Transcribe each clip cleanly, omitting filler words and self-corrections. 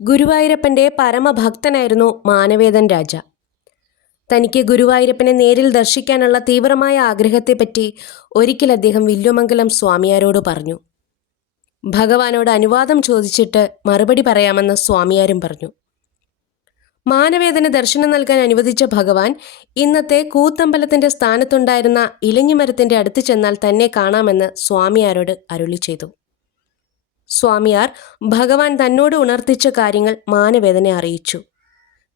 ഗുരുവായൂരപ്പൻ്റെ പരമഭക്തനായിരുന്നു മാനവേദൻ രാജ. തനിക്ക് ഗുരുവായൂരപ്പനെ നേരിൽ ദർശിക്കാനുള്ള തീവ്രമായ ആഗ്രഹത്തെപ്പറ്റി ഒരിക്കൽ അദ്ദേഹം വില്വമംഗലം സ്വാമിയാരോട് പറഞ്ഞു. ഭഗവാനോട് അനുവാദം ചോദിച്ചിട്ട് മറുപടി പറയാമെന്ന് സ്വാമിയാരും പറഞ്ഞു. മാനവേദന് ദർശനം നൽകാൻ അനുവദിച്ച ഭഗവാൻ ഇന്നത്തെ കൂത്തമ്പലത്തിൻ്റെ സ്ഥാനത്തുണ്ടായിരുന്ന ഇലഞ്ഞിമരത്തിൻ്റെ അടുത്ത് ചെന്നാൽ തന്നെ കാണാമെന്ന് സ്വാമിയാരോട് അരുളി ചെയ്തു. സ്വാമിയാർ ഭഗവാൻ തന്നോട് ഉണർത്തിച്ച കാര്യങ്ങൾ മാനവേദനെ അറിയിച്ചു.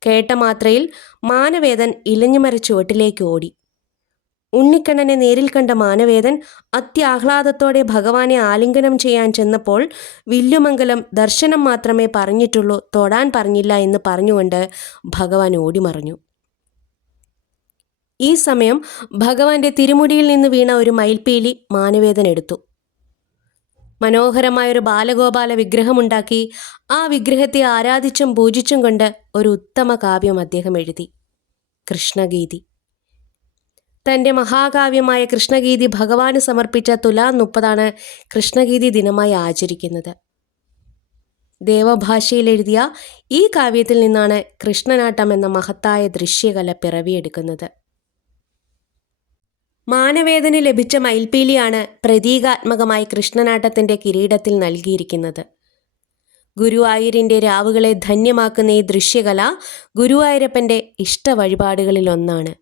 കേട്ട മാത്രയിൽ മാനവേദൻ ഇലഞ്ഞിമര ചുവട്ടിലേക്ക് ഓടി. ഉണ്ണിക്കണ്ണനെ നേരിൽ കണ്ട മാനവേദൻ അത്യാഹ്ലാദത്തോടെ ഭഗവാനെ ആലിംഗനം ചെയ്യാൻ ചെന്നപ്പോൾ വില്വമംഗലം ദർശനം മാത്രമേ പറഞ്ഞിട്ടുള്ളൂ, തൊടാൻ പറഞ്ഞില്ല എന്ന് പറഞ്ഞുകൊണ്ട് ഭഗവാൻ ഓടിമറഞ്ഞു. ഈ സമയം ഭഗവാന്റെ തിരുമുടിയിൽ നിന്ന് വീണ ഒരു മയിൽപ്പീലി മാനവേദൻ എടുത്തു. മനോഹരമായൊരു ബാലഗോപാല വിഗ്രഹമുണ്ടാക്കി ആ വിഗ്രഹത്തെ ആരാധിച്ചും പൂജിച്ചും കൊണ്ട് ഒരു ഉത്തമ കാവ്യം അദ്ദേഹം എഴുതി, കൃഷ്ണഗീതി. തൻ്റെ മഹാകാവ്യമായ കൃഷ്ണഗീതി ഭഗവാന് സമർപ്പിച്ച തുലാം 30 കൃഷ്ണഗീതി ദിനമായി ആചരിക്കുന്നത്. ദേവഭാഷയിൽ എഴുതിയ ഈ കാവ്യത്തിൽ നിന്നാണ് കൃഷ്ണനാട്ടം എന്ന മഹത്തായ ദൃശ്യകല പിറവിയെടുക്കുന്നത്. മാനവേദന് ലഭിച്ച മയിൽപ്പീലിയാണ് പ്രതീകാത്മകമായി കൃഷ്ണനാട്ടത്തിൻ്റെ കിരീടത്തിൽ നൽകിയിരിക്കുന്നത്. ഗുരുവായൂരിൻ്റെ രാവുകളെ ധന്യമാക്കുന്ന ഈ ദൃശ്യകല ഗുരുവായൂരപ്പൻ്റെ ഇഷ്ട വഴിപാടുകളിലൊന്നാണ്.